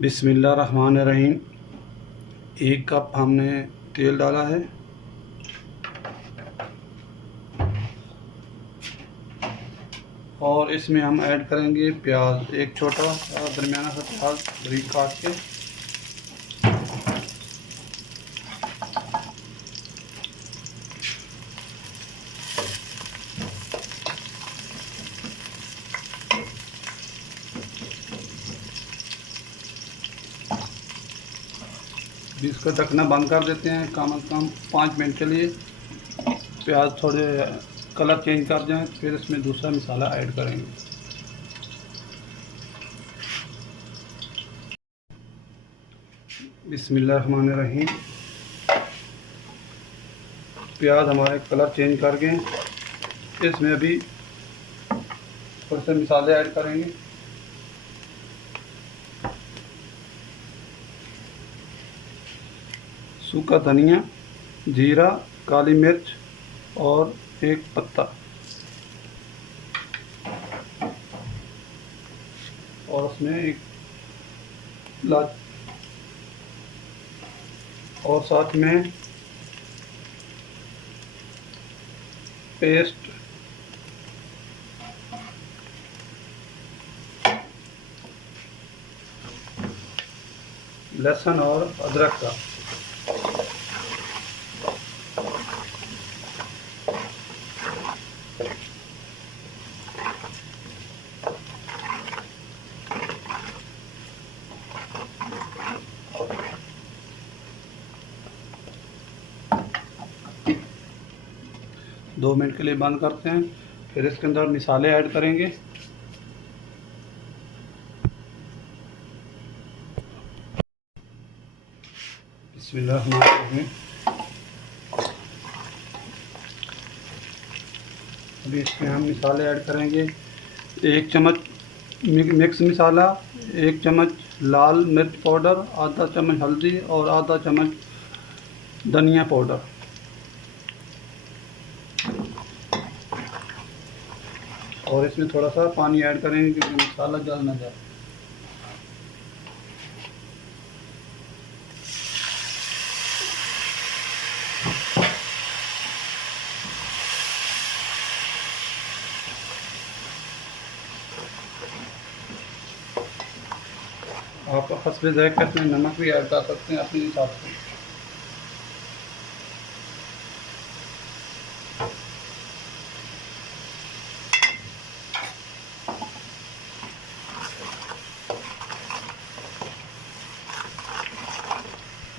बिस्मिल्लाहिर्रहमानिर्रहीम। 1 कप हमने तेल डाला है और इसमें हम ऐड करेंगे प्याज। एक छोटा दरमियाना सा प्याज बारीक काट के। इसका ढकना बंद कर देते हैं कम से कम 5 मिनट के लिए। प्याज थोड़े कलर चेंज कर जाएं, फिर इसमें दूसरा मसाला ऐड करेंगे। बिस्मिल्लाहिर्रहमानिर्रहीम। प्याज हमारे कलर चेंज कर गए। इसमें अभी थोड़े से मसाले ऐड करेंगे। सूखा धनिया, जीरा, काली मिर्च और एक पत्ता, और उसमें एक लाच, और साथ में पेस्ट लहसुन और अदरक का। दो मिनट के लिए बंद करते हैं, फिर इसके अंदर मसाले ऐड करेंगे। बिस्मिल्लाहिर्रहमानिर्रहीम। अभी इसमें हम मसाले ऐड करेंगे। 1 चम्मच मिक्स मसाला, 1 चम्मच लाल मिर्च पाउडर, आधा चम्मच हल्दी और आधा चम्मच धनिया पाउडर। और इसमें थोड़ा सा पानी ऐड करेंगे क्योंकि मसाला जल ना जाए। आप हस्बे ज़ायक़ा इसमें नमक भी ऐड कर सकते हैं अपने हिसाब से।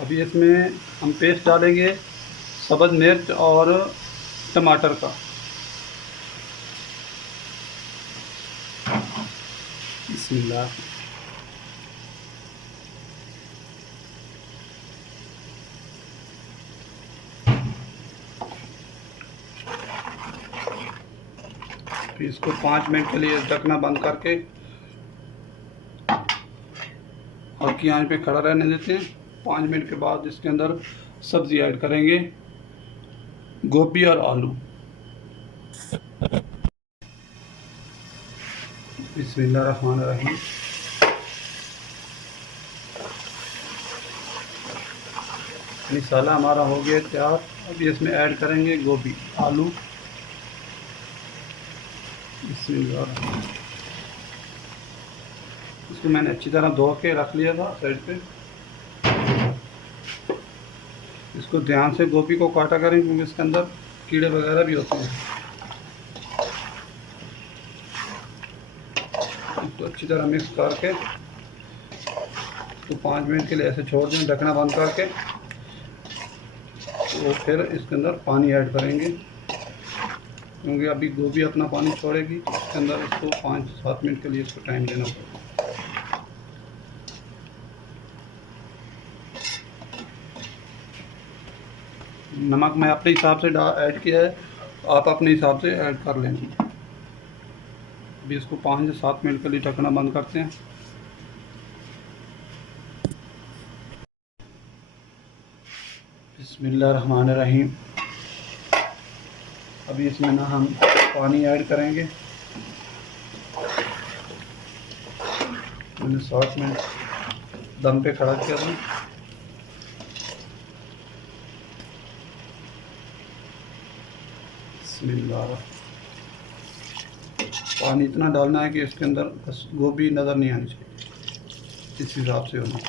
अभी इसमें हम पेस्ट डालेंगे सब्ज़ मिर्च और टमाटर का। बिस्मिल्लाह। फिर इसको 5 मिनट के लिए ढकना बंद करके हल्की आंच पे खड़ा रहने देते हैं। 5 मिनट के बाद इसके अंदर सब्ज़ी ऐड करेंगे, गोभी और आलू। बिस्मिल्लाहिर्रहमानिर्रहीम। मसाला हमारा हो गया तैयार। अभी इसमें ऐड करेंगे गोभी, आलू। इसको मैंने अच्छी तरह धो के रख लिया था साइड पे। इसको ध्यान से गोभी को काटा करें क्योंकि इसके अंदर कीड़े वगैरह भी होते हैं। इसको अच्छी तरह मिक्स करके तो 5 मिनट के लिए ऐसे छोड़ दें ढकना बंद करके। तो फिर इसके अंदर पानी ऐड करेंगे क्योंकि अभी गोभी अपना पानी छोड़ेगी। इसके अंदर इसको 5-7 मिनट के लिए इसको टाइम देना पड़ेगा। नमक मैं अपने हिसाब से ऐड किया है, आप अपने हिसाब से ऐड कर लेंगे। अभी इसको 5 से 7 मिनट के लिए ढकना बंद करते हैं। बिस्मिल्लाहिर्रहमानिर्रहीम। अभी इसमें ना हम पानी ऐड करेंगे। मैंने 7 मिनट दम पे खड़ा कर दें। बिस्मिल्लाह। पानी इतना डालना है कि इसके अंदर बस गोभी नज़र नहीं आनी चाहिए, इस हिसाब से होना।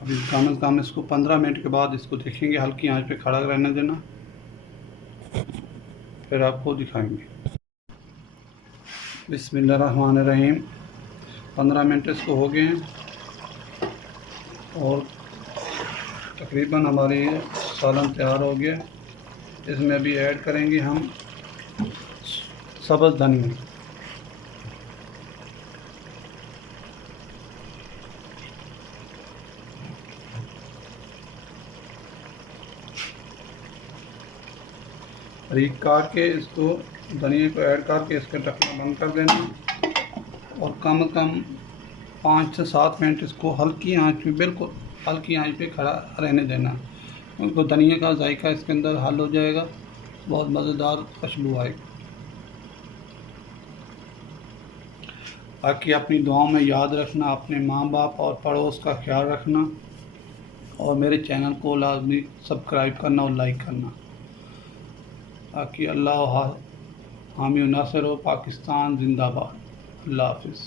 अभी कम से कम इसको 15 मिनट के बाद इसको देखेंगे, हल्की आंच पे खड़ा रहने देना, फिर आपको दिखाएंगे। बिस्मिल्लाहिर्रहमानिर्रहीम। 15 मिनट इसको हो गए हैं और तकरीबन हमारी सालन तैयार हो गया। इसमें अभी ऐड करेंगे हम सब्ज़ धनिया। बारीक काट के इसको धनिया को ऐड करके इसका ढक्कन बंद कर देना और कम से कम 5 से 7 मिनट इसको हल्की आंच पे, बिल्कुल हल्की आंच पे खड़ा रहने देना। उनको धनिया का जायका इसके अंदर हल हो जाएगा, बहुत मज़ेदार खुशबू आएगी। बाकी अपनी दुआओं में याद रखना, अपने माँ बाप और पड़ोस का ख्याल रखना और मेरे चैनल को लाजमी सब्सक्राइब करना और लाइक करना। बाकी अल्लाह हामी नासिर हो, पाकिस्तान जिंदाबाद। अल्लाह हाफिज़।